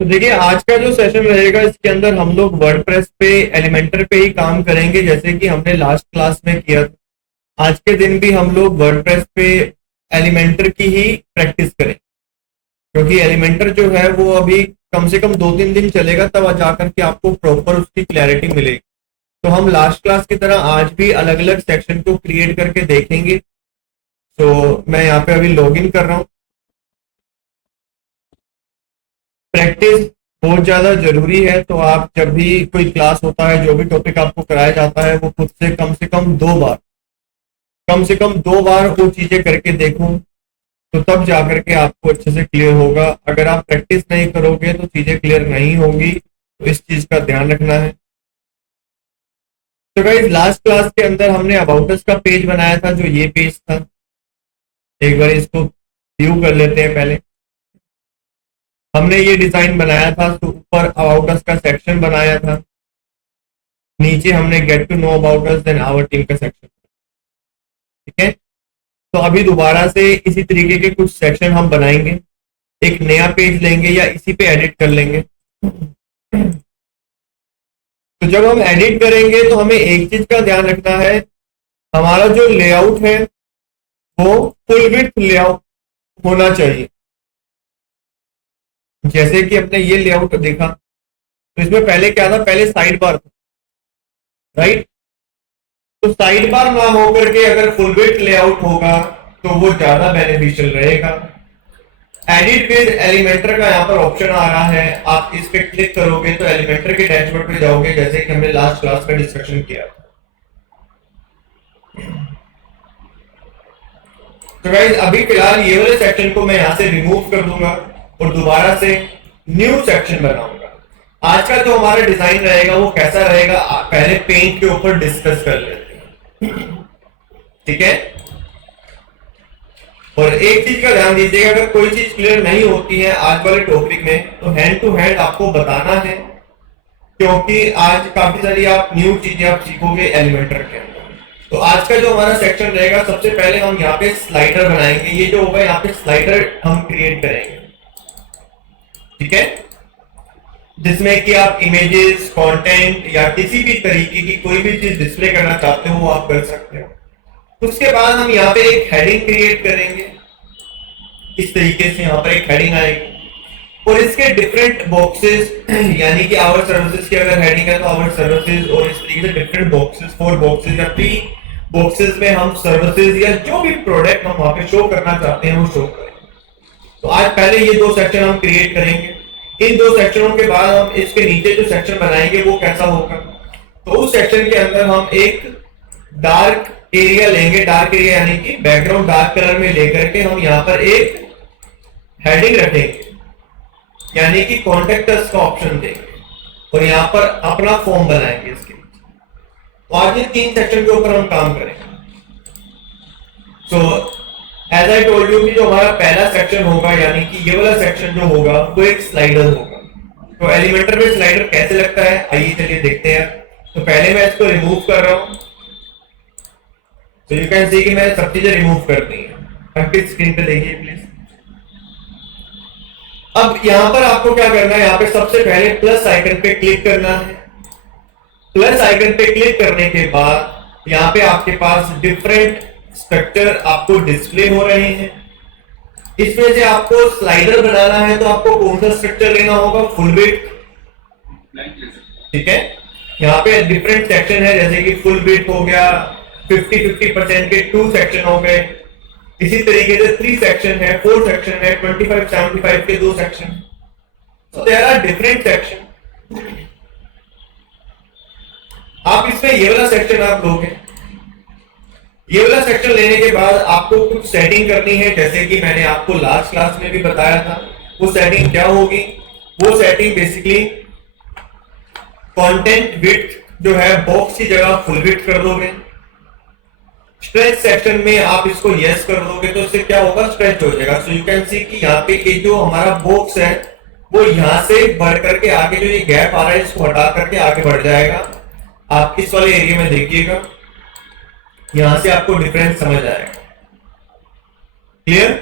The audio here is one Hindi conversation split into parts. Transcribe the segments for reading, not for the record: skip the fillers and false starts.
तो देखिए आज का जो सेशन रहेगा इसके अंदर हम लोग वर्डप्रेस पे एलिमेंटर पे ही काम करेंगे जैसे कि हमने लास्ट क्लास में किया था। आज के दिन भी हम लोग वर्डप्रेस पे एलिमेंटर की ही प्रैक्टिस करें क्योंकि एलिमेंटर जो है वो अभी कम से कम 2-3 दिन चलेगा तब जाकर के आपको प्रॉपर उसकी क्लैरिटी मिलेगी। तो हम लास्ट क्लास की तरह आज भी अलग अलग सेक्शन को क्रिएट करके देखेंगे। तो मैं यहाँ पे अभी लॉग इन कर रहा हूँ। प्रैक्टिस बहुत ज्यादा जरूरी है, तो आप जब भी कोई क्लास होता है, जो भी टॉपिक आपको कराया जाता है, वो खुद से कम दो बार वो चीजें करके देखो, तो तब जाकर के आपको अच्छे से क्लियर होगा। अगर आप प्रैक्टिस नहीं करोगे तो चीजें क्लियर नहीं होंगी, तो इस चीज का ध्यान रखना है। तो गाइस लास्ट क्लास के अंदर हमने अबाउट अस का पेज बनाया था, जो ये पेज था। एक बार इसको व्यू कर लेते हैं। पहले हमने ये डिजाइन बनाया था, तो ऊपर अबाउट अस का सेक्शन बनाया था, नीचे हमने get to know about us then our team का सेक्शन। ठीक है, तो अभी दोबारा से इसी तरीके के कुछ सेक्शन हम बनाएंगे, एक नया पेज लेंगे या इसी पे एडिट कर लेंगे। तो जब हम एडिट करेंगे तो हमें एक चीज का ध्यान रखना है, हमारा जो लेआउट है वो फुल विड्थ लेआउट होना चाहिए। जैसे कि हमने ये लेआउट देखा, तो इसमें पहले क्या था, पहले साइड बार था, राइट। तो साइड बार ना होकर के अगर फुल विड्थ लेआउट होगा तो वो ज्यादा बेनिफिशियल रहेगा। एडिट विद एलिमेंटर का यहाँ पर ऑप्शन आ रहा है, आप इस पे क्लिक करोगे तो एलिमेंटर के डैशबोर्ड पे जाओगे, जैसे कि हमने लास्ट क्लास में डिस्कशन किया। तो गाइस अभी फिलहाल ये वाले सेक्शन को मैं यहाँ से रिमूव कर दूंगा और दोबारा से न्यू सेक्शन बनाऊंगा। आज का जो हमारा डिजाइन रहेगा वो कैसा रहेगा, पहले पेंट के ऊपर डिस्कस कर लेते हैं। ठीक है, और एक चीज का ध्यान दीजिएगा, अगर कोई चीज क्लियर नहीं होती है आज वाले टॉपिक में तो हैंड टू हैंड आपको बताना है, क्योंकि आज काफी सारी आप न्यू चीजें आप सीखोगे एलिमेंटर के अंदर। तो आज का जो हमारा सेक्शन रहेगा, सबसे पहले हम यहाँ पे स्लाइडर बनाएंगे। ये जो होगा यहाँ पे स्लाइडर हम क्रिएट करेंगे। ठीक है, जिसमें कि आप इमेजेस, कंटेंट या किसी भी तरीके की कोई भी चीज डिस्प्ले करना चाहते हो वो आप कर सकते हो। उसके बाद हम यहाँ पे एक हेडिंग क्रिएट करेंगे। इस तरीके से यहाँ पर एक हेडिंग आएगी और इसके डिफरेंट बॉक्सेस, यानी कि आवर सर्विसेज की अगर हेडिंग है तो आवर सर्विसेज, और इस तरीके से डिफरेंट बॉक्सेस, 4 बॉक्सेस या 3 बॉक्सेस में हम सर्विसेज या जो भी प्रोडक्ट हम वहां पे शो करना चाहते हैं वो शो करेंगे। तो आज पहले ये 2 सेक्शन हम क्रिएट करेंगे। इन 2 सेक्शनों के बाद हम इसके नीचे जो सेक्शन बनाएंगे वो कैसा होगा, तो उस सेक्शन के अंदर हम एक डार्क एरिया लेंगे। डार्क एरिया यानी कि बैकग्राउंड डार्क कलर में लेकर के हम यहाँ पर एक हेडिंग रखेंगे, यानी कि कॉन्टेक्टर्स का ऑप्शन देंगे और यहाँ पर अपना फॉर्म बनाएंगे इसके नीचे। तो आज ये 3 सेक्शन के ऊपर हम काम करेंगे। So as I told you कि जो हमारा पहला सेक्शन होगा, यानी कि ये वाला सेक्शन जो होगा वो एक स्लाइडर होगा। तो एलिमेंटर में स्लाइडर कैसे लगता है, आइए चलिए देखते हैं। तो पहले मैं इसको रिमूव कर रहा हूं। तो यू कैन सी कि मैं सब चीजें रिमूव कर दी हैं। कंप्लीट स्क्रीन पे देखिए प्लीज। अब यहां पर आपको क्या करना है, यहां पे सबसे पहले प्लस आइकन पे क्लिक करना है। प्लस आइकन पे क्लिक करने के बाद यहाँ पे आपके पास डिफरेंट स्ट्रक्चर आपको डिस्प्ले हो रहे हैं। इसमें से आपको स्लाइडर बनाना है तो आपको कौन सा स्ट्रक्चर लेना होगा, फुल विड्थ। ठीक है, यहाँ पे डिफरेंट सेक्शन है, जैसे कि फुल विड्थ हो गया, 50-50% के 2 सेक्शन हो गए, इसी तरीके से 3 सेक्शन है, 4 सेक्शन है, 25-75 के 2 section. So there are different section. आप इसमें ये वाला सेक्शन आप लोगे। ये वाला सेक्शन लेने के बाद आपको कुछ सेटिंग करनी है, जैसे कि मैंने आपको लास्ट क्लास में भी बताया था। वो सेटिंग क्या होगी, वो सेटिंग बेसिकली कंटेंट विड्थ जो है बॉक्स की जगह फुल विड्थ कर दोगे। स्ट्रेच सेक्शन में आप इसको यस कर दोगे तो इससे क्या होगा, स्ट्रेच हो जाएगा। सो यू कैन सी कि यहाँ पे ये जो हमारा बॉक्स है वो यहाँ से बढ़ करके आगे जो ये गैप आ रहा है इसको हटा करके आगे बढ़ जाएगा। आप इस वाले एरिया में देखिएगा, यहां से आपको डिफरेंस समझ आएगा। क्लियर।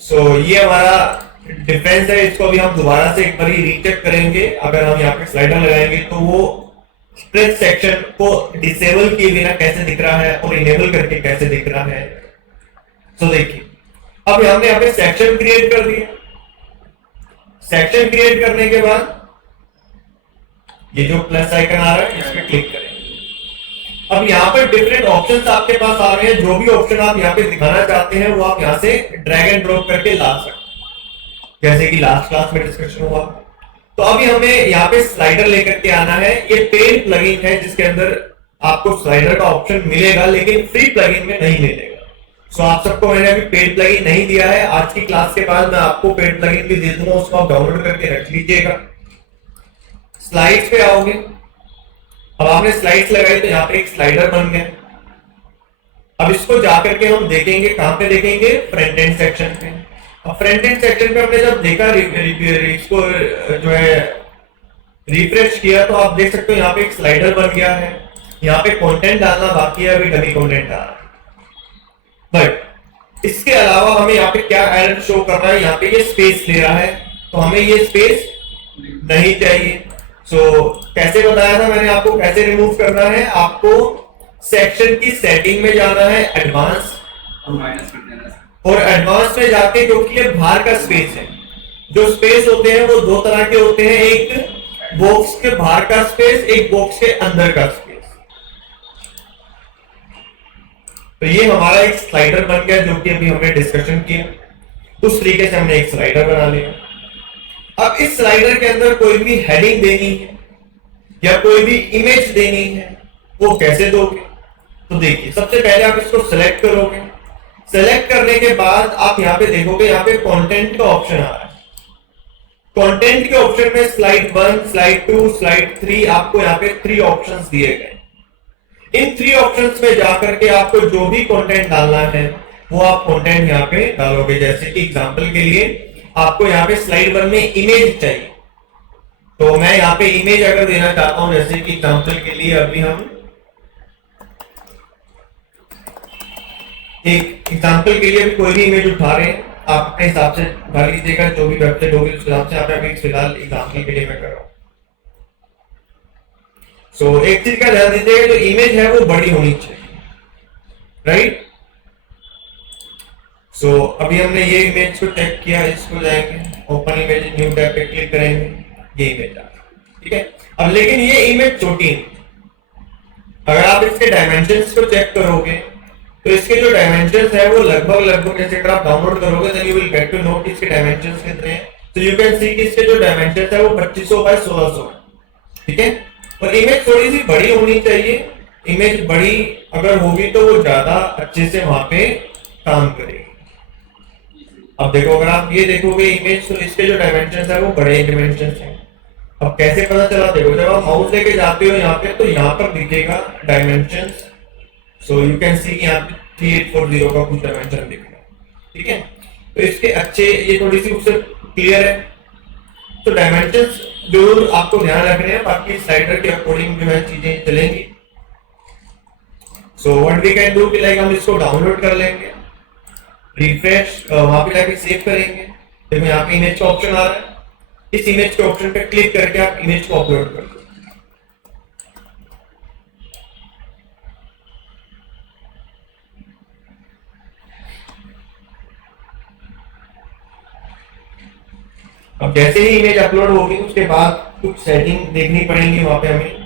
सो ये हमारा डिफरेंस है, इसको अभी हम दोबारा से एक बार रीचेक करेंगे। अगर हम यहाँ पे स्लाइडर लगाएंगे तो वो स्ट्रेच सेक्शन को डिसेबल किए बिना कैसे दिख रहा है और इनेबल करके कैसे दिख रहा है। तो देखिए, अब हमने यहाँ पे सेक्शन क्रिएट कर दिया। सेक्शन क्रिएट करने के बाद ये जो प्लस आइकन आ रहा है इस पर क्लिक करें। अब यहाँ पर डिफरेंट ऑप्शंस आपके पास आ रहे हैं। जो भी ऑप्शन आप यहाँ पे दिखाना चाहते हैं वो आप यहाँ से ड्रैग एंड ड्रॉप करके ला सकते हैं, जैसे कि लास्ट क्लास में डिस्कशन हुआ। तो अभी हमें यहाँ पे स्लाइडर लेकर के आना है। ये पेड प्लगइन है जिसके अंदर आपको स्लाइडर का ऑप्शन मिलेगा, लेकिन फ्री प्लगइन में नहीं मिलेगा। सो आप सबको मैंने अभी पेड प्लगइन नहीं दिया है। आज की क्लास के बाद मैं आपको पेड प्लगइन भी दे दूंगा, उसको आप डाउनलोड करके रख लीजिएगा। स्लाइड्स पे आओगे, अब आपने स्लाइड्स लगाई तो यहाँ पे एक स्लाइडर बन गया। अब इसको जाकर के हम देखेंगे, कहां पे देखेंगे, फ्रंट एंड सेक्शन पे। अब फ्रंट एंड सेक्शन पे हमने जब देखा इसको जो है रिफ्रेश किया तो आप देख सकते हो यहाँ पे एक स्लाइडर बन गया है। यहाँ पे कंटेंट डालना बाकी है, अभी डमी कंटेंट आ रहा है। बट इसके अलावा हमें यहाँ पे क्या एरर शो कर रहा है, यहाँ पे ये स्पेस ले रहा है, तो हमें ये स्पेस नहीं चाहिए। कैसे बताया था मैंने आपको कैसे रिमूव करना है। आपको सेक्शन की सेटिंग में जाना है, एडवांस, और एडवांस में जाके, क्योंकि ये बाहर का स्पेस है, जो स्पेस होते हैं वो दो तरह के होते हैं, एक बॉक्स के बाहर का स्पेस, एक बॉक्स के अंदर का स्पेस। तो ये हमारा एक स्लाइडर बन गया जो कि अभी हमने डिस्कशन किया। उस तरीके से हमने एक स्लाइडर बना लिया। अब इस स्लाइडर के अंदर कोई भी हेडिंग देनी है या कोई भी इमेज देनी है, वो कैसे दोगे? तो देखिए, सबसे पहले आप इसको सिलेक्ट करोगे। सिलेक्ट करने के बाद आप यहाँ पे देखोगे, यहाँ पे कंटेंट का ऑप्शन आ रहा है। कंटेंट के ऑप्शन में स्लाइड 1, स्लाइड 2, स्लाइड 3, आपको यहाँ पे 3 ऑप्शंस दिए गए। इन 3 ऑप्शंस में जाकर के आपको जो भी कंटेंट डालना है वो आप कंटेंट यहाँ पे डालोगे। जैसे कि एग्जांपल के लिए आपको यहाँ पे स्लाइड 1 में इमेज चाहिए, तो मैं यहाँ पे इमेज अगर देना चाहता हूं, जैसे कि एग्जांपल के लिए अभी हम एक एग्जांपल के लिए अभी कोई भी इमेज उठा रहे हैं, आप अपने हिसाब से उठा लीजिएगा, जो भी वेबसाइट होगी उस हिसाब से। आप अभी फिलहाल एग्जांपल के लिए मैं कर रहा हूं। एक चीज का ध्यान दीजिएगा, जो इमेज है वो बड़ी होनी चाहिए, राइट। अभी हमने ये इमेज को चेक किया, इसको जाएंगे ओपन इमेज, न्यू टैब पे क्लिक करेंगे, ये इमेज आ गई, ठीक है। अब लेकिन ये इमेज छोटी है। अगर आप इसके डायमेंशंस को चेक करोगे तो इसके जो डायमेंशंस है वो लगभग जैसे अगर आप डाउनलोड करोगे then you will get to know इसके डायमेंशंस कितने हैं। तो यू कैन सी कि इसके जो डायमेंशंस है वो 2500 बाय 1600, ठीक है। और इमेज थोड़ी सी बड़ी होनी चाहिए। इमेज बड़ी अगर होगी तो वो ज्यादा अच्छे से वहां पे काम करेगी। अब देखो, अगर आप ये देखोगे इमेज, तो इसके जो डायमेंशंस है वो बड़े डायमेंशंस हैं। अब कैसे पता चला, देखो जब आप माउस लेके जाते हो यहाँ पे तो यहाँ पर दिखेगा डायमेंशंस। यू कैन सी यहाँ पे 3840 का कुछ डायमेंशन दिख रहा है, ठीक है। तो इसके अच्छे, ये थोड़ी सी उससे क्लियर है। तो डायमेंशंस जरूर आपको ध्यान रखने हैं, बाकी स्लाइडर के अकॉर्डिंग जो है चीजें चलेंगी। व्हाट वी कैन डू कि लाइक हम इसको डाउनलोड कर लेंगे, रिफ्रेश वहां पे जाके सेव करेंगे। देखो यहाँ पे इमेज का ऑप्शन आ रहा है, इस इमेज के ऑप्शन पे क्लिक करके आप इमेज को अपलोड कर दो। अब जैसे ही इमेज अपलोड होगी उसके बाद कुछ सेटिंग देखनी पड़ेंगी वहां पे हमें।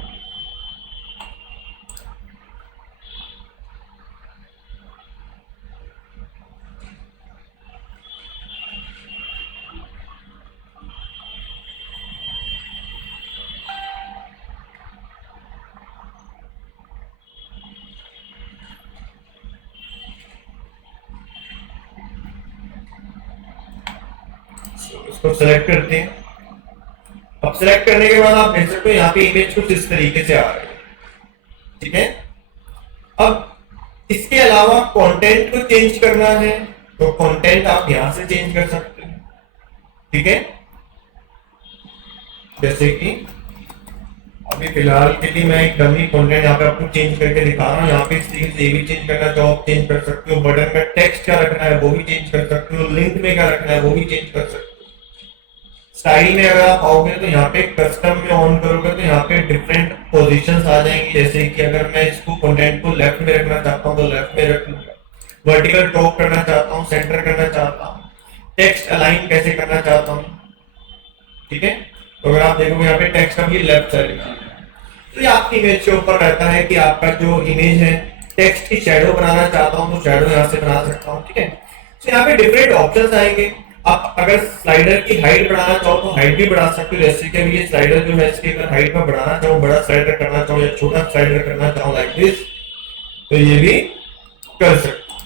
इसको सेलेक्ट करते हैं। अब सेलेक्ट करने के बाद आप देख सकते हो यहाँ पे इमेज कुछ इस तरीके से आ रही है, ठीक है। अब इसके अलावा कंटेंट को चेंज करना है तो कंटेंट आप यहां से चेंज कर सकते हैं, ठीक है। जैसे कि अभी फिलहाल के लिए मैं एक डमी कंटेंट यहाँ पे आपको चेंज करके दिखा रहा हूँ। यहाँ पे इस तरीके से ये भी चेंज करना चाहो आप चेंज कर सकते हो। बटन में टेक्स्ट क्या रखना है वो भी चेंज कर सकते हो। लिंक में क्या रखना है वो भी चेंज कर सकते हो। स्टाइल में अगर आप आओगे तो यहाँ पे कस्टम में ऑन करोगे तो यहाँ पे डिफरेंट पोजीशंस आ जाएंगी, जैसे कि अगर मैं इसको कंटेंट को लेफ्ट में रखना चाहता हूँ तो लेफ्ट में रख लूंगा, वर्टिकल टॉप करना चाहता हूँ, सेंटर करना चाहता हूँ, टेक्स्ट अलाइन कैसे करना चाहता हूँ, ठीक है। तो अगर आप देखोगे यहाँ पे टेक्स्ट अभी लेफ्ट साइड में, तो ये आपकी इमेज के ऊपर रहता है कि आपका जो इमेज है, टेक्स्ट की शैडो बनाना चाहता हूँ तो शैडो यहाँ से बना सकता हूँ, ठीक है। तो यहाँ पे डिफरेंट ऑप्शंस आएंगे। आप अगर स्लाइडर की हाइट बढ़ाना चाहो तो हाइट भी बढ़ा सकते हो, जैसे कि ये स्लाइडर जो है इसकी अगर हाइट में बढ़ाना चाहो, बड़ा स्लाइडर करना चाहो या छोटा स्लाइडर करना चाहो लाइक दिस, तो ये भी कर सकते हो।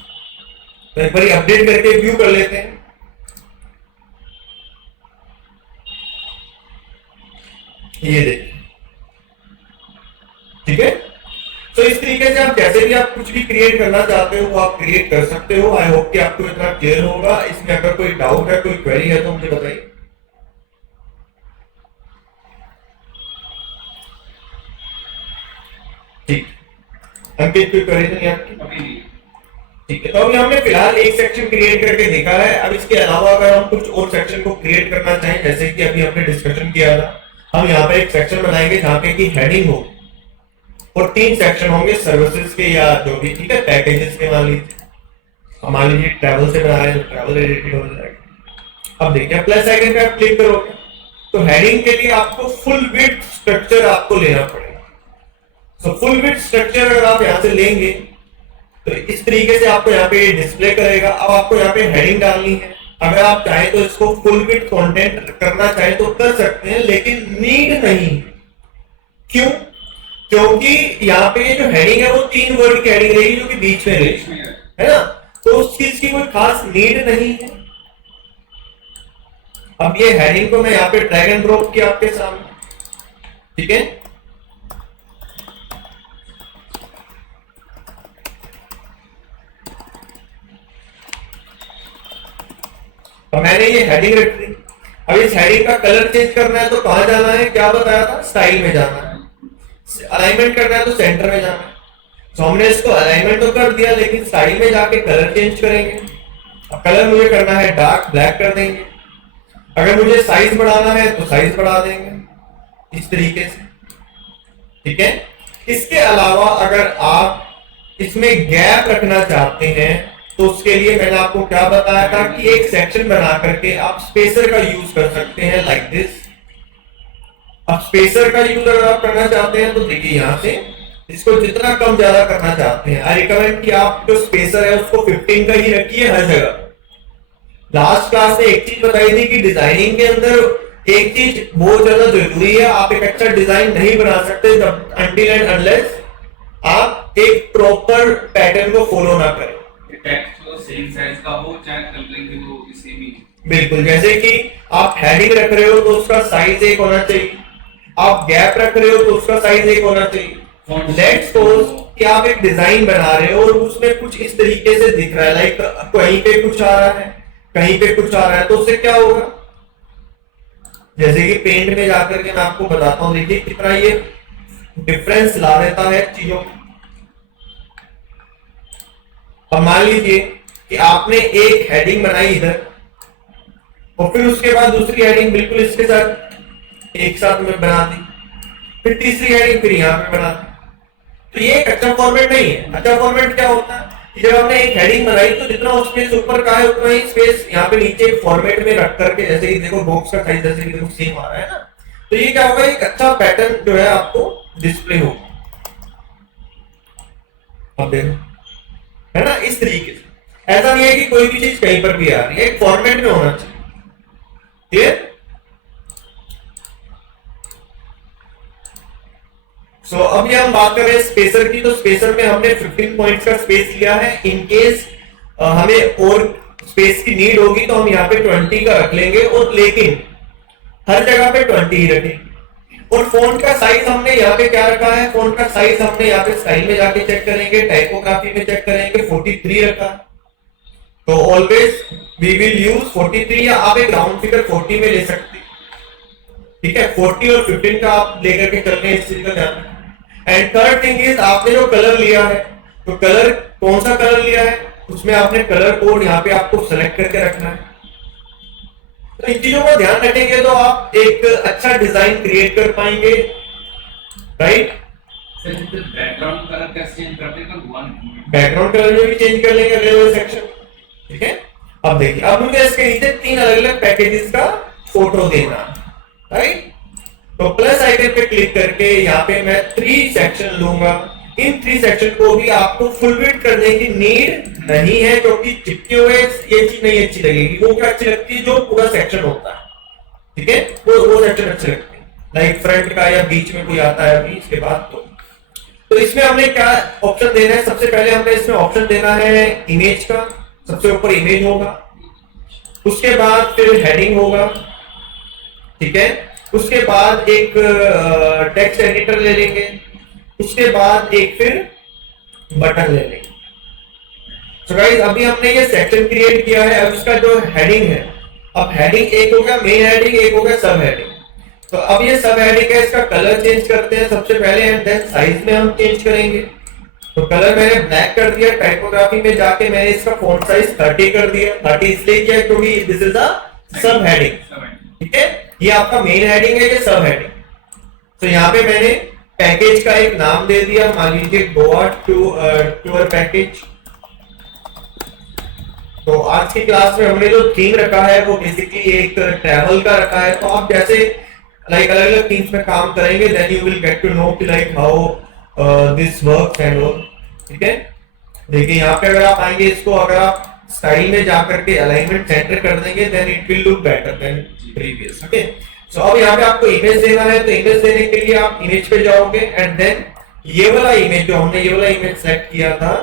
तो एक बार अपडेट करके व्यू कर लेते हैं। ये देखिए, ठीक है। तो इस तरीके से आप जैसे भी आप कुछ भी क्रिएट करना चाहते हो वो आप क्रिएट कर सकते हो। आई होप कि आपको इतना क्लियर होगा। इसमें अगर कोई डाउट है, कोई क्वेरी है तो मुझे बताइए। ठीक, अंकित कोई क्वेरी तो नहीं आपकी? ठीक है, तो अभी हमने फिलहाल एक सेक्शन क्रिएट करके देखा है। अब इसके अलावा अगर हम कुछ और सेक्शन को क्रिएट करना चाहें, जैसे कि अभी हमने डिस्कशन किया था, हम यहाँ पे एक सेक्शन बनाएंगे जहाँ पे की हेडिंग हो और 3 सेक्शन होंगे सर्विसेज के या जो भी, ठीक है, पैकेजेस के। मान लीजिए ट्रैवल से बना रहे हैं तो ट्रैवल रिलेटेड हो जाएगा। अब देखिए प्लस आइकन पे आप क्लिक करोगे तो हेडिंग के लिए आपको फुल विड्थ स्ट्रक्चर आपको लेना पड़ेगा। तो फुल विड्थ स्ट्रक्चर अगर आप यहाँ से लेंगे तो इस तरीके से आपको यहाँ पे डिस्प्ले करेगा। अब आपको यहाँ पे हेडिंग डालनी है। अगर आप चाहें तो इसको फुल विड्थ कंटेंट करना चाहें तो कर सकते हैं, लेकिन नीड नहीं। क्यों? क्योंकि यहाँ पे जो हेडिंग है वो 3 वर्ड की हेडिंग रहेगी जो कि बीच में रहेगी, है ना। तो उस चीज की कोई खास नीड नहीं है। अब ये हेडिंग को मैं यहाँ पे ड्रैग एंड ड्रॉप किया आपके सामने, ठीक है। अब मैंने ये हेडिंग रख दी। अब इस हेडिंग का कलर चेंज करना है तो कहां जाना है, क्या बताया था, स्टाइल में जाना है। अलाइनमेंट करना है तो सेंटर में जाना है। तो हमने इसको अलाइनमेंट तो कर दिया, लेकिन स्टाइल में जाके कलर चेंज करेंगे। अब कलर मुझे करना है डार्क ब्लैक कर देंगे। अगर मुझे साइज बढ़ाना है तो साइज बढ़ा देंगे इस तरीके से, ठीक है। इसके अलावा अगर आप इसमें गैप रखना चाहते हैं तो उसके लिए मैंने आपको क्या बताया था कि एक सेक्शन बना करके आप स्पेसर का यूज कर सकते हैं लाइक दिस। अब स्पेसर का यूज अगर आप करना चाहते हैं तो देखिए यहां से इसको जितना कम ज्यादा करना चाहते हैं, आई रिकमेंड कि आप जो स्पेसर है उसको 15 का ही रखिए हर जगह। लास्ट क्लास में एक चीज बताई थी कि डिजाइनिंग के अंदर एक चीज बहुत ज्यादा जरूरी है। आप एक अच्छा डिजाइन नहीं बना सकते जब अनटिल एंड अनलेस आप एक प्रॉपर पैटर्न को फॉलो ना करें। टेक्स्ट तो सेम साइज का हो चाहे कलरिंग भी हो सेम ही। बिल्कुल, जैसे कि आप हेडिंग रख रहे हो तो उसका साइज एक होना चाहिए, आप गैप रख रहे हो तो उसका साइज एक होना चाहिए। लेट्स सपोज कि आप एक डिजाइन बना रहे हो और उसमें कुछ इस तरीके से दिख रहा है, लाइक कहीं पे कुछ आ रहा है, कहीं पे कुछ आ रहा है, तो उससे क्या होगा, जैसे कि पेंट में जाकर के मैं आपको बताता हूं, देखिए कितना ये डिफरेंस ला देता है चीजों में। अब मान लीजिए कि आपने एक हेडिंग बनाई इधर और फिर उसके बाद दूसरी हेडिंग बिल्कुल इसके साथ एक साथ में बना दी, फिर तीसरी हेडिंग फिर यहां पे बना दी। तो ये एक अच्छा फॉर्मेट नहीं है। अच्छा फॉर्मेट क्या होता है कि जब हमने एक हेडिंग बनाई तो जितना स्पेस ऊपर का है उतना ही स्पेस यहाँ पे नीचे फॉर्मेट में रख करके, जैसे कि देखो बॉक्स का साइज जैसे कि देखो सेम आ रहा है ना, तो ये क्या होगा, एक अच्छा पैटर्न जो है आपको डिस्प्ले होगा। अब देखो, है ना, इस तरीके से। ऐसा नहीं है कि कोई भी चीज कहीं पर भी आ रही है, एक फॉर्मेट में होना चाहिए। ठीक, सो अभी हम बात कर रहे हैं स्पेसर की। तो स्पेसर में हमने 15 पॉइंट्स का स्पेस लिया है। इन केस हमें और स्पेस की नीड होगी तो हम यहाँ पे 20 का रख लेंगे, और लेकिन हर जगह पे 20 ही रखेंगे। और फोंट का साइज हमने यहाँ पे क्या रखा है, फोंट का साइज हमने यहाँ पे स्टाइल में जाके चेक करेंगे, टाइपोग्राफी में चेक करेंगे, 43 रखा। तो ऑलवेज वी विल यूज 43, या आप एक राउंड फिगर 40 में ले सकते हैं, ठीक है। 40 और 15 का आप लेकर के चलते हैं, इस चीज का ध्यान रखें। एंड थर्ड थिंग इज, आपने जो कलर लिया है, तो कलर कौन सा कलर लिया है उसमें आपने कलर कोड यहाँ पे आपको सेलेक्ट करके रखना है। तो इन चीजों का ध्यान रखेंगे तो आप एक अच्छा डिजाइन क्रिएट कर पाएंगे, राइट। सर जिससे बैकग्राउंड कलर कैसे चेंज करते हैं तो हुआ नहीं। बैकग्राउंड कलर में भी चेंज कर लेंगे अगले वाले सेक्शन, ठीक है। अब देखिए, अब मुझे इसके नीचे 3 अलग अलग पैकेजेस का फोटो देना, राइट। तो प्लस आइकन पे क्लिक करके यहाँ पे मैं 3 सेक्शन लूंगा। इन 3 सेक्शन को भी आपको फुल विड्थ करने की नीड नहीं है, क्योंकि चिपके हुए ये चीज नहीं अच्छी लगेगी। वो क्या अच्छी लगती है, जो पूरा सेक्शन होता है, ठीक है, वो सेक्शन अच्छे लगते हैं, लाइक फ्रंट का या बीच में कोई आता है अभी इसके बाद। तो इसमें हमने क्या ऑप्शन देना है, सबसे पहले हमने इसमें ऑप्शन देना है इमेज का। सबसे ऊपर इमेज होगा, उसके बाद फिर हेडिंग होगा, ठीक है। उसके बाद एक टेक्स्ट एडिटर ले लेंगे, उसके बाद एक फिर बटन ले लेंगे। तो गाइस अभी हमने ये सेक्शन क्रिएट किया है। अब इसका जो हेडिंग है, अब हेडिंग एक हो गया मेन हेडिंग, एक हो गया सब हेडिंग। तो अब ये सब हेडिंग है, इसका कलर चेंज करते हैं सबसे पहले, एंड देन साइज में हम चेंज करेंगे। तो कलर मैंने ब्लैक कर दिया, टाइपोग्राफी में जाके मैंने इसका फॉन्ट साइज 30 कर दिया। 30 इसलिए किया क्योंकि दिस इज अ सब हेडिंग, ठीक है। ये आपका मेन हेडिंग है, ये सब हेडिंग। तो यहाँ पे मैंने पैकेज का एक नाम दे दिया, मान लीजिए गोवा टूर पैकेज। तो आज की क्लास में हमने जो थीम रखा है वो बेसिकली एक ट्रैवल का रखा है। तो आप जैसे लाइक अलग अलग थीम्स में काम करेंगे, then you will get to know कि like how this works and all, ठीक है। देखिए यहाँ पे अगर आप आएंगे, इसको अगर आप स्टाइल में जाकर के अलाइनमेंट सेंटर कर देंगे, then it will look better than previous, okay. So अब यहाँ पे आपको इमेज देना है, तो इमेज देने के लिए आप इमेज पे जाओगे, एंड देन ये वाला इमेज जो हमने ये वाला इमेज सेलेक्ट किया था,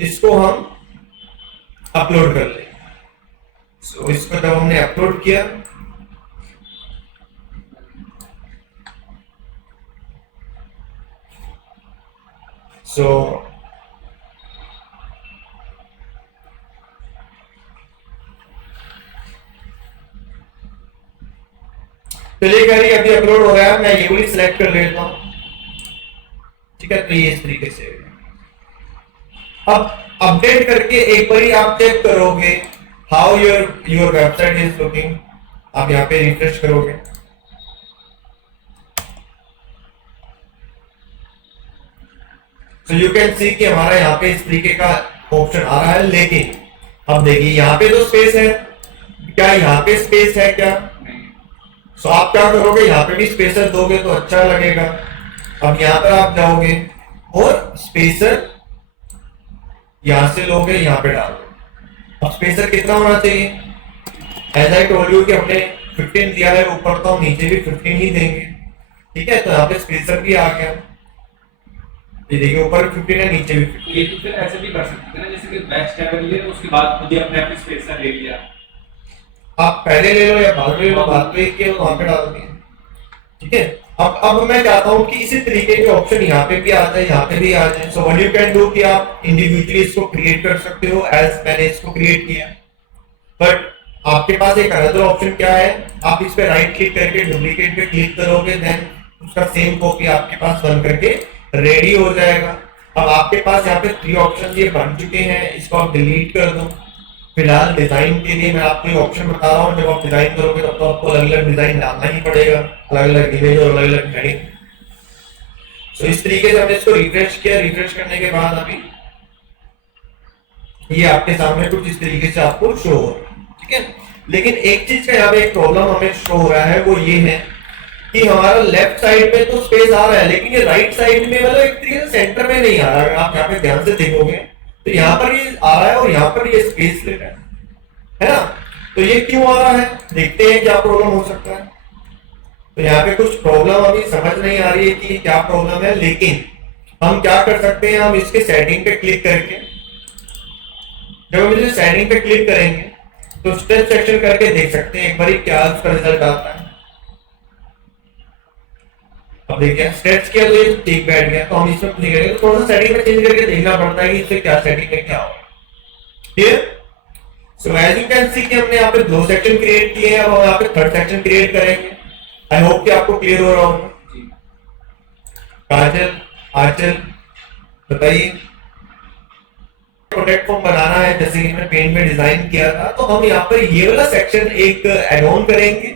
इसको हम अपलोड कर लेंगे। सो इसको जब हमने अपलोड किया, सो चलिए करिए, अभी अपलोड हो रहा है। मैं ये वाली सिलेक्ट कर लेता हूं, ठीक है। तो ये इस तरीके से अब अपडेट करके एक बार आप चेक करोगे how your website is looking. आप यहाँ पे रिफ्रेश करोगे, तो यू कैन सी कि हमारा यहाँ पे इस तरीके का ऑप्शन आ रहा है। लेकिन अब देखिए यहाँ पे तो स्पेस है, क्या यहाँ पे स्पेस है क्या? सो आप क्या करोगे, यहाँ पे भी स्पेसर दोगे तो अच्छा लगेगा। अब यहाँ पर आप जाओगे और स्पेसर यहां से लोगे, यहाँ पे डालोगे। अब स्पेसर कितना होना चाहिए? एज आई टोल्ड यू कि हमने 15 दिया है ऊपर, तो हम नीचे भी 15 ही देंगे, ठीक है। तो यहाँ पे स्पेसर भी आ गया, ये देखिए ऊपर 15 है, नीचे भी 15। ये तो फिर ऐसे भी कर सकते हैं ना, जैसे कि बैच टैब ले लिया, उसके बाद मुझे अपने आप स्पेसर ले लिया। आप पहले ले लो या बाद में ले लो, बात तो एक ही है, वहां पे डाल दिए, ठीक है। अब मैं चाहता हूं कि इसी तरीके के ऑप्शन यहाँ पे भी आ जाए, यहाँ पे भी आ जाए। So what you can do कि आप इंडिविजुअली इसको क्रिएट कर सकते हो, एज मैंने इसको क्रिएट किया। बट आपके पास एक अनदर ऑप्शन क्या है, आप इस पे राइट क्लिक करके डुप्लीकेट पे क्लिक करोगे, देन उसका सेम कॉपी आपके पास बन करके रेडी हो जाएगा। अब आपके पास यहाँ पे 3 ऑप्शन ये बन चुके हैं, इसको आप डिलीट कर दो। फिलहाल डिजाइन के लिए मैं आपको एक ऑप्शन बता रहा हूँ, जब आप डिजाइन करोगे तब तो आपको अलग अलग डिजाइन डालना ही पड़ेगा, अलग अलग इमेज और अलग अलग हेडिंग। सो इस तरीके से हमने इसको रिफ्रेश किया। रिफ्रेश करने के बाद अभी ये आपके सामने कुछ इस तरीके से आपको शो हो रहा है, ठीक है। लेकिन एक चीज का यहाँ पे एक प्रॉब्लम हमें शो हो रहा है, वो ये है कि हमारा लेफ्ट साइड में तो स्पेस आ रहा है, लेकिन ये राइट साइड में मतलब एक तरीके से सेंटर में नहीं आ रहा है। अगर आप यहाँ पे ध्यान से देखोगे तो यहाँ पर ये आ रहा है और यहाँ पर ये स्पेस ले रहा है ना। तो ये क्यों आ रहा है, देखते हैं क्या प्रॉब्लम हो सकता है। तो यहाँ पे कुछ प्रॉब्लम अभी समझ नहीं आ रही है कि क्या प्रॉब्लम है, लेकिन हम क्या कर सकते हैं, हम इसके सेटिंग पे क्लिक करके, जब हम इसे सेटिंग पे क्लिक करेंगे तो स्टेप सेक्शन करके देख सकते हैं एक बार क्या उसका रिजल्ट आता है। अब देखिए स्टेप्स किया तो ये ठीक बैठ गया। तो हम इसमें कुछ नहीं करेंगे, तो थोड़ा सा सेटिंग में चेंज करके देखना पड़ता है कि इससे क्या सेटिंग में क्या होगा। Clear? So as you can see कि हमने यहाँ पे 2 सेक्शन क्रिएट किए हैं, अब हम यहाँ पे 3rd सेक्शन क्रिएट करेंगे। आई होप कि आपको क्लियर हो रहा होगा। काजल, आंचल बताइए। प्रोडक्ट फॉर्म बनाना है, जैसे कि मैंने पेंट में डिजाइन किया था, तो हम यहाँ पर ये वाला सेक्शन एक ऐड ऑन करेंगे।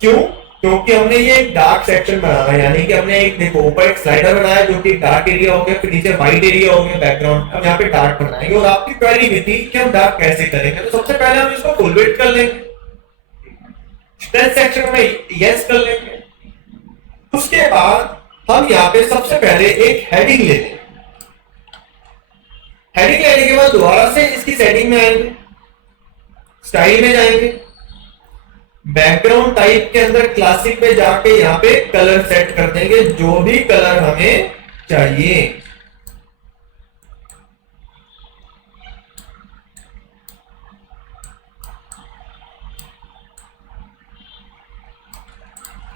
क्यों? क्योंकि हमने ये एक डार्क सेक्शन बनाना है, यानी कि हमने एक देखो ऊपर एक स्लाइडर बनाया जो कि डार्क एरिया हो गया, फिर नीचे व्हाइट एरिया हो गया बैकग्राउंड, अब यहाँ पे डार्क बनाएंगे। और आपकी क्वेरी भी थी कि हम डार्क कैसे करेंगे, तो सबसे पहले हम इसको फुल वेट कर लेंगे, स्ट्रेच सेक्शन में यस कर लेंगे। उसके बाद हम यहाँ पे सबसे पहले एक हेडिंग ले लेंगे। हेडिंग लेने के बाद दोबारा से इसकी सेटिंग में आएंगे, स्टाइल में जाएंगे, बैकग्राउंड टाइप के अंदर क्लासिक में जाके यहाँ पे कलर सेट कर देंगे, जो भी कलर हमें चाहिए।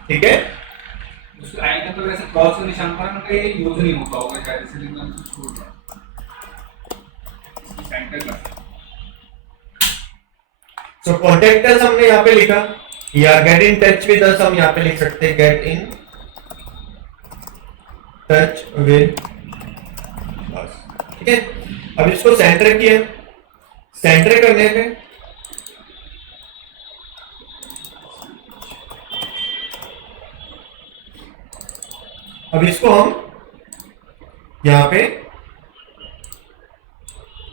ठीक है, उसके आई का तो वैसे क्रॉस का निशान पर ना कहीं यूज नहीं होता होगा शायद, इसलिए मैंने उसको छोड़ दिया। सेंटर का सो कॉन्टेक्ट अस हमने यहाँ पे लिखा, या get in touch with us हम यहाँ पे लिख सकते हैं, get in touch with us. ठीक है, अब इसको सेंटर किया, सेंटर करने पे अब इसको हम यहाँ पे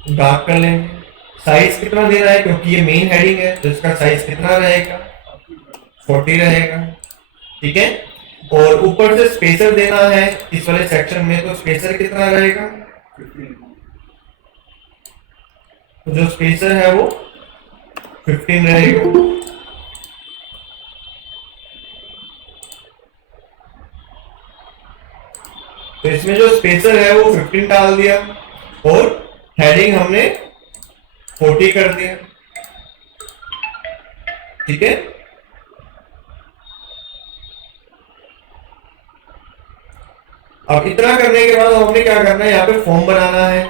डार्क कर लेंगे। साइज कितना देना है, क्योंकि ये मेन हेडिंग है तो इसका साइज कितना रहेगा, 40 रहेगा। ठीक है, और ऊपर से स्पेसर देना है इस वाले सेक्शन में, तो स्पेसर कितना रहेगा, तो जो स्पेसर है वो 15 रहेगा। तो इसमें जो स्पेसर है वो 15 डाल दिया और हेडिंग हमने 40 कर दिया। ठीक है, अब इतना करने के बाद हमने क्या करना है, यहाँ पे फॉर्म बनाना है।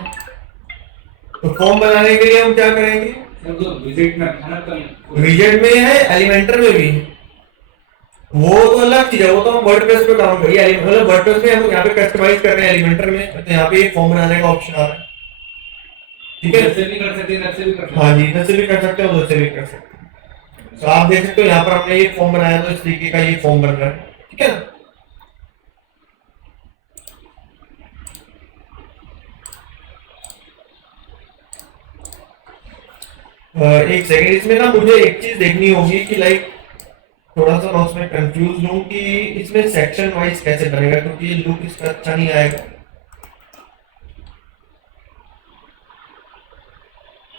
तो फॉर्म बनाने के लिए हम क्या करेंगे, तो विजिट में था ना कल, विजेट में है, एलिमेंटर में भी, वो तो अलग चीज है, वो तो हम वर्डप्रेस पे काम करिए, मतलब वर्डप्रेस में हम यहाँ पे कस्टमाइज कर रहे हैं एलिमेंटर में, तो यहाँ पे एक फॉर्म बनाने का ऑप्शन आ रहा है। ठीक है, ऐसे भी कर सकते हैं, ऐसे भी कर सकते हैं। हाँ जी, इधर से भी कर सकते हो, उधर से भी कर सकते हो। तो आप देख सकते हो यहाँ पर हमने ये फॉर्म बनाया, तो इस तरीके का ये फॉर्म बन रहा है। ठीक है ना, एक सेकंड, इसमें ना मुझे एक चीज देखनी होगी कि लाइक थोड़ा सा मैं उसमें कंफ्यूज हूँ कि इसमें सेक्शन वाइज कैसे बनेगा, क्योंकि ये लुक इसका अच्छा नहीं आएगा।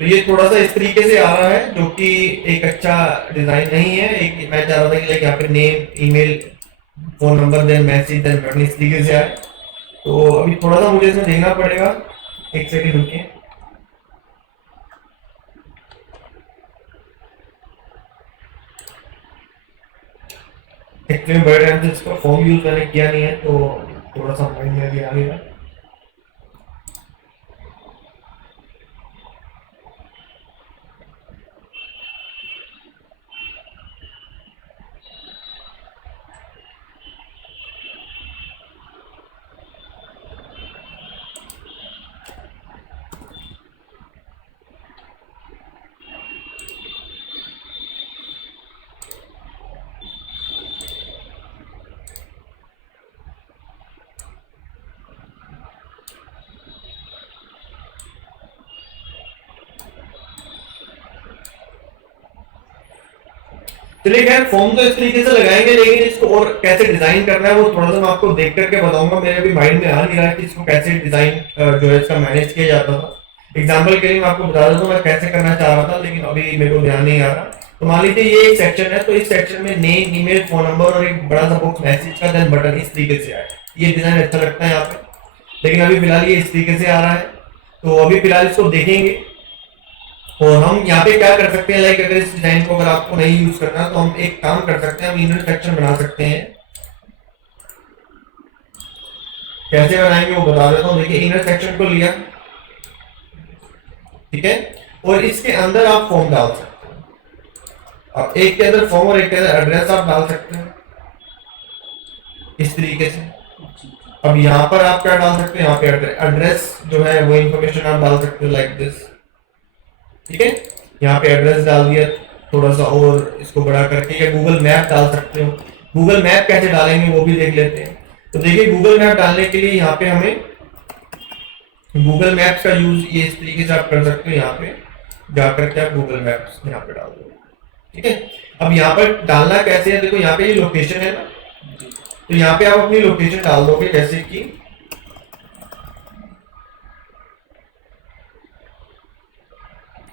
तो ये थोड़ा सा इस तरीके से आ रहा है, जो कि एक अच्छा डिजाइन नहीं है। एक मैं चाह रहा था कि लाइक यहाँ पे name, email, phone number, then message, then button इस तरीके से आए। तो अभी थोड़ा सा मुझे इसमें देखना पड़ेगा, एक सेकंड रुकिए। एक्चुअली बड़े टाइम से इसका फॉर्म यूज मैंने किया नहीं है, तो थोड़ा सा माइंड में भी आ गया। चलिए खैर, फॉर्म तो इस तरीके से लगाएंगे, लेकिन इसको और कैसे डिजाइन करना है वो थोड़ा सा मैं आपको देख करके बताऊंगा। मेरे अभी माइंड में आ नहीं रहा है कि इसको कैसे डिजाइन जो है इसका मैनेज किया जाता था। एग्जाम्पल के लिए मैं आपको बता देता हूँ मैं कैसे करना चाह रहा था, लेकिन अभी मेरे को ध्यान नहीं आ रहा। तो मान लीजिए ये एक सेक्शन है, तो इस सेक्शन में नेम, ईमेल, फोन नंबर और एक बड़ा सा बॉक्स मैसेज का, देन बटन इस तरीके से आए। ये डिजाइन अच्छा लगता है यहाँ पे, लेकिन अभी फिलहाल ये इस तरीके से आ रहा है। तो अभी फिलहाल इसको देखेंगे और हम यहाँ पे क्या कर सकते हैं, लाइक अगर इस डिजाइन को अगर आपको नहीं यूज करना तो हम एक काम कर सकते हैं, हम इनर सेक्शन बना सकते हैं। कैसे बनाएंगे वो बता देता हूँ। देखिए, इनर सेक्शन को लिया, ठीक है, और इसके अंदर आप फॉर्म डाल सकते हैं। अब एक के अंदर फॉर्म और एक के अंदर एड्रेस आप डाल सकते हैं इस तरीके से। अब यहाँ पर आप क्या डाल सकते हैं, यहाँ पे एड्रेस जो है वो इन्फॉर्मेशन आप डाल सकते हो लाइक दिस। ठीक है, यहाँ पे एड्रेस डाल दिया, थोड़ा सा और इसको बड़ा करके, या गूगल मैप डाल सकते हो। गूगल मैप कैसे डालेंगे वो भी देख लेते हैं। तो देखिए गूगल मैप डालने के लिए यहाँ पे हमें गूगल मैप्स का यूज ये इस तरीके से आप कर सकते हो। यहाँ पे जाकर के आप गूगल मैप्स यहाँ पे डाल दो। ठीक है, अब यहाँ पर डालना कैसे है, देखो यहाँ पे ये लोकेशन है ना, तो यहाँ पे आप अपनी लोकेशन डाल दोगे, जैसे कि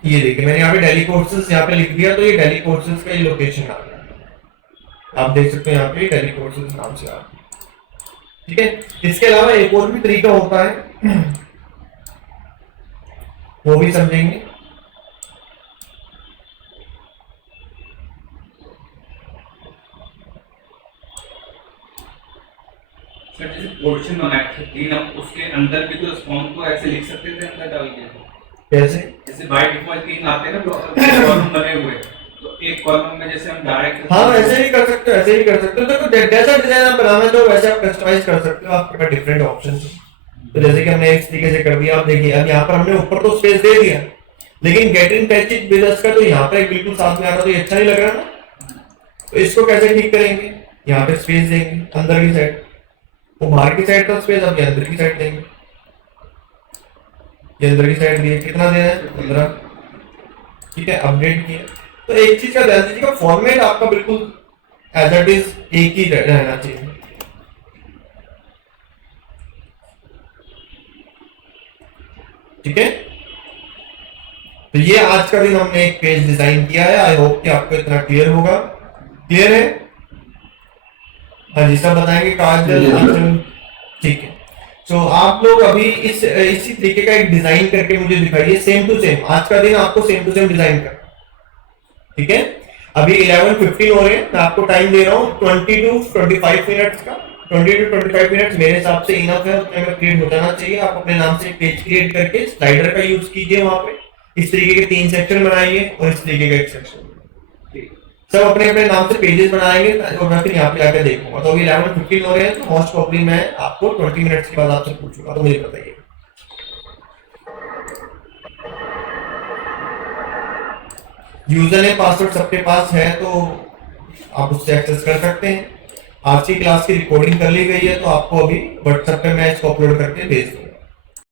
ये देखिए मैंने यहाँ पे दिल्ली कोर्सेज यहाँ पे लिख दिया, तो ये दिल्ली कोर्सेज का ये लोकेशन आ गया। आप देख सकते हो यहाँ पे दिल्ली कोर्सेज नाम से आप। ठीक है, इसके अलावा एक और भी तरीका होता है, वो भी समझेंगे। सर जैसे पोर्शन बनाए थे 3, हम उसके अंदर भी तो स्पॉन को ऐसे लिख सकते थे अंदर डाल के, कैसे? जैसे बाय डिफॉल्ट 3 आते हैं ना कॉलम बने हुए, तो एक कॉलम में जैसे हम डायरेक्ट, हाँ ऐसे ही कर सकते हो, ऐसे ही कर सकते हो। देखो जैसा डिजाइन आप बनाना चाहो वैसे आप कस्टमाइज कर सकते हो, आपके पास डिफरेंट ऑप्शन है। तो जैसे कि हमने इस तरीके से कर दिया, आप देखिए अब यहाँ पर हमने ऊपर तो स्पेस दे दिया, लेकिन get in touch with us का तो यहाँ पर बिल्कुल साथ में आ रहा, तो ये अच्छा नहीं लग रहा ना। तो इसको कैसे ठीक करेंगे, यहाँ पे स्पेस देंगे अंदर की साइड, वो बाहर की साइड का स्पेस अब ये अंदर की साइड देंगे। ये अंदर की साइड दिए, कितना देना है 15। ठीक है, अपडेट किया। तो एक चीज का ध्यान दीजिएगा, फॉर्मेट आपका बिल्कुल एज इट इज एक ही रहना चाहिए। ठीक है, तो ये आज का दिन हमने एक पेज डिजाइन किया है। आई होप कि आपको इतना क्लियर होगा। क्लियर है? हाँ जी, सब बताएंगे काजल अंशुल। ठीक है, तो आप लोग अभी इसी तरीके का एक डिजाइन करके मुझे दिखाइए, सेम टू सेम। आज का दिन आपको सेम टू सेम डिजाइन करना। ठीक है, अभी 11:15 हो रहे हैं, मैं आपको टाइम दे रहा हूँ 20 to 25 मिनट्स का। 20 to 25 मिनट्स मेरे हिसाब से इनफ है, उतने में क्रिएट हो जाना चाहिए। आप अपने नाम से पेज क्रिएट करके स्लाइडर का यूज कीजिए, वहां पे इस तरीके के 3 सेक्शन बनाइए और इस तरीके का एक सेक्शन। सब अपने अपने नाम से पेजेस बनाएंगे और मैं फिर यहाँ पे जाकर देखूंगा। तो अभी 11:15 हो रहे हैं, तो मोस्ट प्रॉब्ली मैं आपको 20 मिनट्स के बाद आपसे पूछूंगा, तो मुझे बताइए। यूजर नेम पासवर्ड सबके पास है, तो आप उससे एक्सेस कर सकते हैं। आज की क्लास की रिकॉर्डिंग कर ली गई है, तो आपको अभी व्हाट्सएप पे मैं इसको अपलोड करके भेज दूंगा।